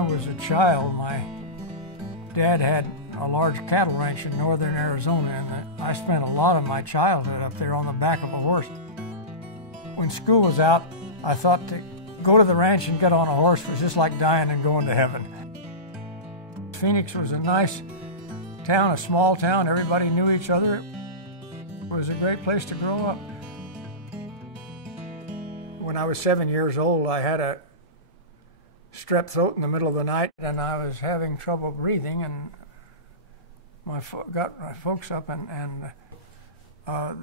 I was a child, my dad had a large cattle ranch in northern Arizona, and I spent a lot of my childhood up there on the back of a horse. When school was out, I thought to go to the ranch and get on a horse was just like dying and going to heaven. Phoenix was a nice town, a small town. Everybody knew each other. It was a great place to grow up. When I was 7 years old, I had a strep throat in the middle of the night, and I was having trouble breathing, and got my folks up, and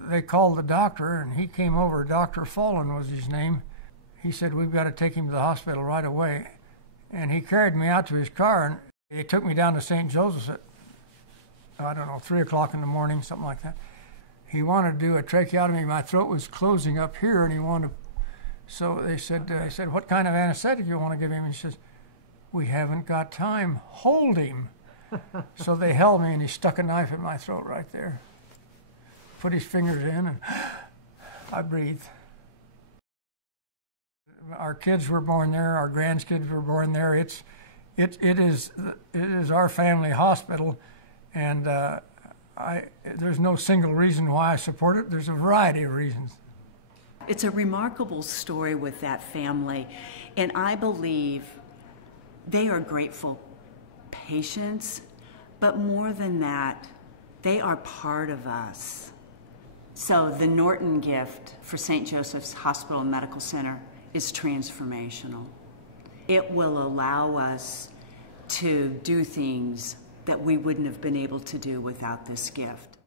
they called the doctor, and he came over. Dr. Fallen was his name. He said, "We've got to take him to the hospital right away." And he carried me out to his car, and he took me down to St. Joseph's at, I don't know, 3 o'clock in the morning, something like that. He wanted to do a tracheotomy. My throat was closing up here, and he wanted to, so they said, "What kind of anesthetic do you want to give him?" And he says, "We haven't got time. Hold him." So they held me, and he stuck a knife in my throat right there. Put his fingers in, and I breathed. Our kids were born there. Our grandkids were born there. It is our family hospital, and there's no single reason why I support it. There's a variety of reasons. It's a remarkable story with that family, and I believe they are grateful patients, but more than that, they are part of us. So the Norton gift for St. Joseph's Hospital and Medical Center is transformational. It will allow us to do things that we wouldn't have been able to do without this gift.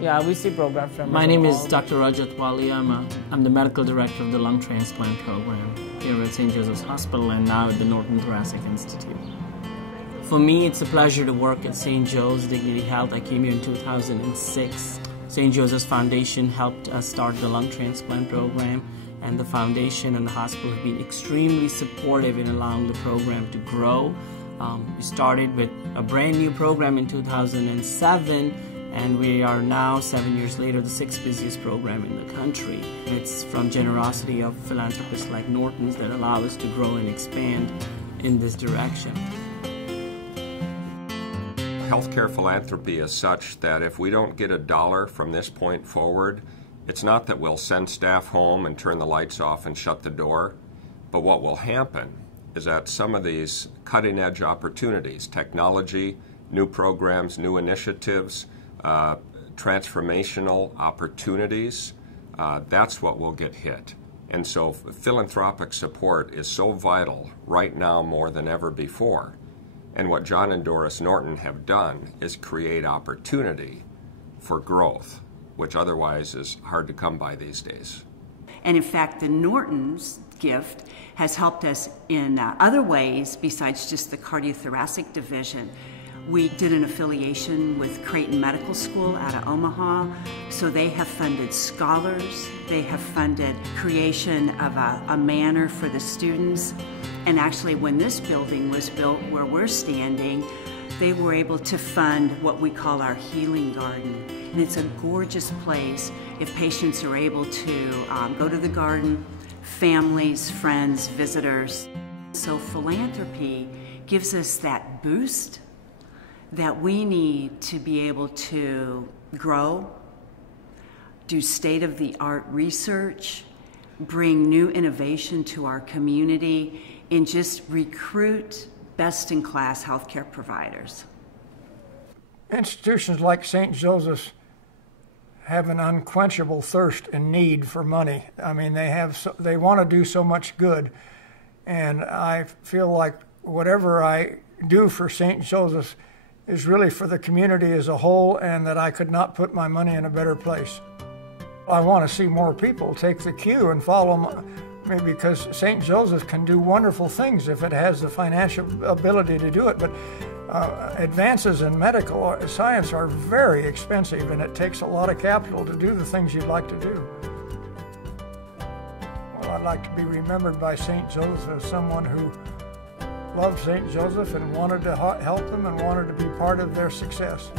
Yeah, we see programs from... My name is Dr. Rajat Wali. I'm the medical director of the lung transplant program here at St. Joseph's Hospital and now at the Norton Thoracic Institute. For me, it's a pleasure to work at St. Joe's Dignity Health. I came here in 2006. St. Joseph's Foundation helped us start the lung transplant program, and the foundation and the hospital have been extremely supportive in allowing the program to grow. We started with a brand new program in 2007, and we are now, 7 years later, the 6th busiest program in the country. And it's from generosity of philanthropists like Norton's that allow us to grow and expand in this direction. Healthcare philanthropy is such that if we don't get $1 from this point forward, it's not that we'll send staff home and turn the lights off and shut the door, but what will happen is that some of these cutting-edge opportunities, technology, new programs, new initiatives, transformational opportunities, that's what will get hit. And so philanthropic support is so vital right now more than ever before. And what John and Doris Norton have done is create opportunity for growth, which otherwise is hard to come by these days. And in fact, the Norton's gift has helped us in other ways besides just the cardiothoracic division. We did an affiliation with Creighton Medical School out of Omaha, so they have funded scholars, they have funded creation of a manor for the students, and actually when this building was built where we're standing, they were able to fund what we call our healing garden. And it's a gorgeous place if patients are able to go to the garden, families, friends, visitors. So philanthropy gives us that boost that we need to be able to grow, do state-of-the-art research, bring new innovation to our community, and just recruit best-in-class healthcare providers. Institutions like St. Joseph's have an unquenchable thirst and need for money. I mean, they want to do so much good, and I feel like whatever I do for St. Joseph's is really for the community as a whole, and that I could not put my money in a better place. I want to see more people take the cue and follow me, because St. Joseph's can do wonderful things if it has the financial ability to do it, but advances in medical science are very expensive, and it takes a lot of capital to do the things you'd like to do. Well, I'd like to be remembered by St. Joseph as someone who loved St. Joseph and wanted to help them and wanted to be part of their success.